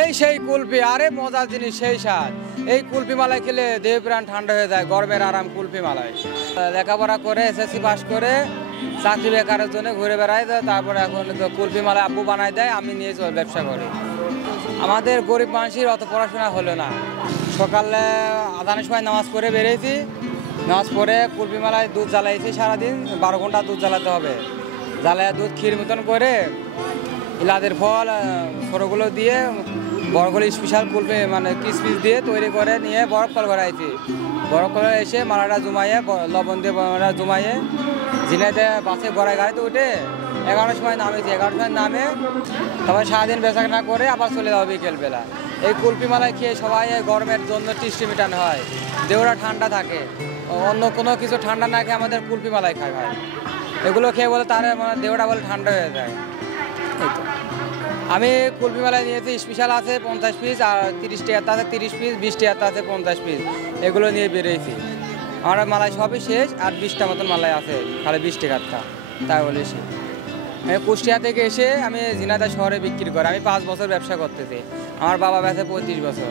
এই সেই কুলফি, আরে মজার জিনিস, সেই স্বাদ। এই কুলফি মালাই খেলে দেহ প্রাণ ঠান্ডা হয়ে যায়, গরমের আরাম কুলফি মালাই। লেখাপড়া করে এসএসসি পাস করে চাকরি বেকারের জন্য ঘুরে বেড়ায়, তারপরে এখন কুলফি মালাই আব্বু বানায় দেয়, আমি নিয়ে ব্যবসা করি। আমাদের গরিব মানুষের অত পড়াশোনা হলো না। সকালে আজানের সময় নামাজ পড়ে বেরিয়েছি, নামাজ পড়ে কুলফি মালাই দুধ জ্বালাইছি সারাদিন, 12 ঘন্টা দুধ জ্বালাতে হবে। জ্বালায় দুধ ক্ষীর মতন করে ইলাদের ফল ছোটোগুলো দিয়ে বড়গুলো স্পেশাল কুলফি মানে কিসমিস দিয়ে তৈরি করে নিয়ে বরফ কল করাইছি। বরফ কল এসে মালাটা জুমাইয়ে লবণ দিয়ে মালাটা জুমাইয়ে ঝিনাইতে বাসে গড়ায় গাড়িতে উঠে 11টার সময় নামেছি। 11টার সময় নামে তারপরে সারাদিন বেচাকেনা করে আবার চলে যাবো বিকেলবেলা। এই কুলফি মালাই খেয়ে সবাই গরমের জন্য তৃষ্টি মেটানো হয়, দেহটা ঠান্ডা থাকে। অন্য কোনো কিছু ঠান্ডা না খেয়ে আমাদের কুলফি মালাই খায় ভাই। এগুলো খেয়ে বলে তার মানে দেহটা বলে ঠান্ডা হয়ে যায়। আমি কুলফি মালাই নিয়েছি, স্পেশাল আছে 50 পিস, আর 30 টাকাতে আছে 30 পিস, 20 টাকাতে আছে 50 পিস। এগুলো নিয়ে বেরিয়েছি। আমার মালাই সবই শেষ, আর 20টা মতন মালাই আছে খালি 20 টাকারটা, তাই বলেছি। আমি কুষ্টিয়া থেকে এসে আমি ঝিনাইদহ শহরে বিক্রি করি। আমি 5 বছর ব্যবসা করতেছি। আমার বাবা বেঁচে 35 বছর,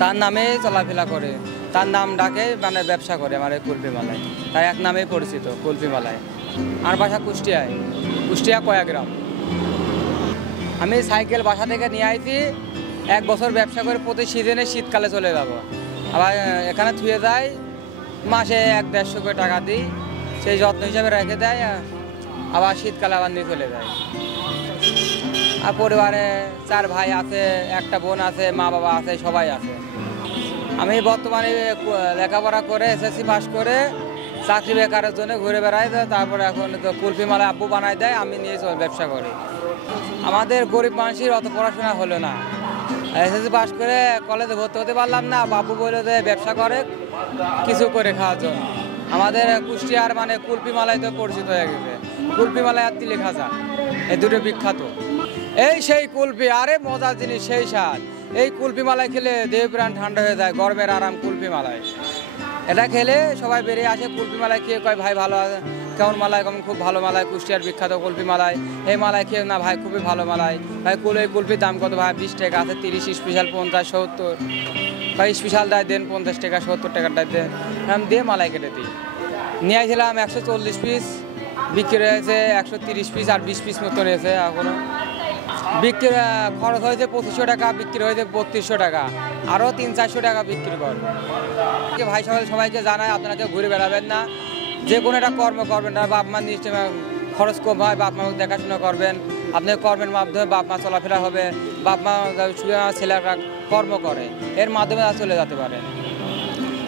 তার নামে চলাফেরা করে, তার নাম ডাকে মানে ব্যবসা করে আমার এই কুলফি মালাই, তাই এক নামেই পরিচিত কুলফি মালাই। আমার বাসা কুষ্টিয়ায়, কুষ্টিয়া কয়াগ্রাম। আমি সাইকেল বাসা থেকে নিয়ে আইছি, 1 বছর ব্যবসা করে প্রতি সিজনে শীতকালে চলে যাব। আবার এখানে থুয়ে যায়, মাসে 100-150 করে টাকা দিই, সেই যত্ন হিসাবে রেখে দেয়, আবার শীতকালে আবার নিয়ে চলে যায়। আর পরিবারে 4 ভাই আছে, একটা বোন আছে, মা বাবা আছে, সবাই আছে। আমি বর্তমানে লেখাপড়া করে এসএসসি পাস করে চাকরি বেকারের জন্য ঘুরে বেড়াই, তারপরে এখন তো কুলফি মালাই আব্বু বানায় দেয়, আমি নিয়ে ব্যবসা করি। আমাদের গরিব মানুষের অত পড়াশোনা হলো না। এসএসসি পাস করে কলেজে ভর্তি হতে পারলাম না, বাবু বলে যে ব্যবসা করে কিছু করে খাওয়ার জন্য। আমাদের কুষ্টিয়ার মানে কুলফি মালাই তো পরিচিত হয়ে গেছে। কুলফি মালাই আর তিলে খাজা, এই দুটো বিখ্যাত। এই সেই কুলফি, আরে মজার জিনিস, সেই স্বাদ। এই কুলফি মালাই খেলে দেহ প্রাণ ঠান্ডা হয়ে যায়, গরমের আরাম কুলফি মালাই। এটা খেলে সবাই বেরিয়ে আসে, কুলফি মালাই খেয়ে কয় ভাই ভালো কেমন মালাই, কেমন খুব ভালো মালাই, কুষ্টিয়ার বিখ্যাত কুলফি মালাই। এই মালাই খেয়ে না ভাই খুবই ভালো মালাই। ভাই কুলফির দাম কত ভাই? 20 টাকা আছে, 30, স্পেশাল 50, 70। ভাই স্পেশাল দায় দেন 50 টাকা, 70 টাকার দায় দেন, আমি দিয়ে মালাই কেটে দিই। নিয়ে আসছিলাম 140 পিস, বিক্রি হয়েছে 130 পিস, আর 20 পিস মতো নিয়েছে এখনো। বিক্রি খরচ হয়েছে 2500 টাকা, বিক্রি হয়েছে 3200 টাকা, আরও 300-400 টাকা বিক্রি করবো। ভাই সবাইকে জানায় আপনাকে ঘুরে বেড়াবেন না, যে কোনো একটা কর্ম করবেন না, বাপ মা নিশ্চয় খরচ কম হয়, বাপ মাকে দেখাশোনা করবেন। আপনি কর্মের মাধ্যমে বাপ মা চলাফেরা হবে, বাপ মা ছেলেরা কর্ম করে, এর মাধ্যমে চলে যেতে পারে।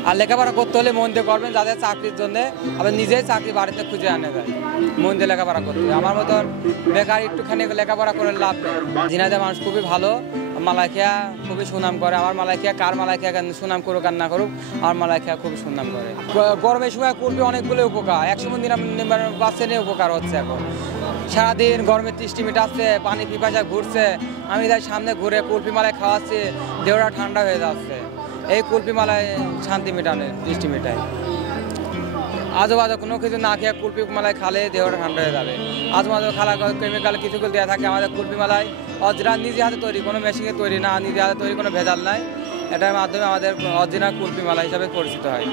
আর লেখাপড়া করতে হলে মন দিয়ে করবেন, যাদের চাকরির জন্যে আবার নিজেই চাকরি বাড়িতে খুঁজে আনে যায়, মন দিয়ে লেখাপড়া করতে হবে। আমার মতন বেকার একটুখানি লেখাপড়া করে লাভ নেই। ঝিনাইদহ মানুষ খুবই ভালো, মালাই খেয়া খুবই সুনাম করে। আমার মালাই খেয়া, কার মালাই খেয়া সুনাম করুক আর না করুক, আমার মালাই খেয়া খুবই সুনাম করে। গরমের সময় কুলফি অনেকগুলো উপকার, 100 দিন বাচ্চা নিয়ে উপকার হচ্ছে। এখন সারাদিন গরমের তৃষ্টি মেটাচ্ছে, পানি পিপাসা ঘুরছে, আমি তাই সামনে ঘুরে কুলফি মালাই খাওয়াচ্ছি, দেহটা ঠান্ডা হয়ে যাচ্ছে। এই কুলফি মালাই শান্তি মেটানে, দৃষ্টি মেটায়। আজেবাজে কোনো কিছু না খেয়ে কুলফি মালাই খালে দেহটা ঠান্ডা হয়ে যাবে। আজেবাজে খালা কেমিক্যাল কিছু দেওয়া থাকে। আমাদের কুলফি মালাই অরিজিনাল নিজে হাতে তৈরি, কোনো মেশিনে তৈরি না, নিজে হাতে তৈরি, কোনো ভেজাল নাই। এটার মাধ্যমে আমাদের অরিজিনাল কুলফি মালাই হিসাবে পরিচিত হয়।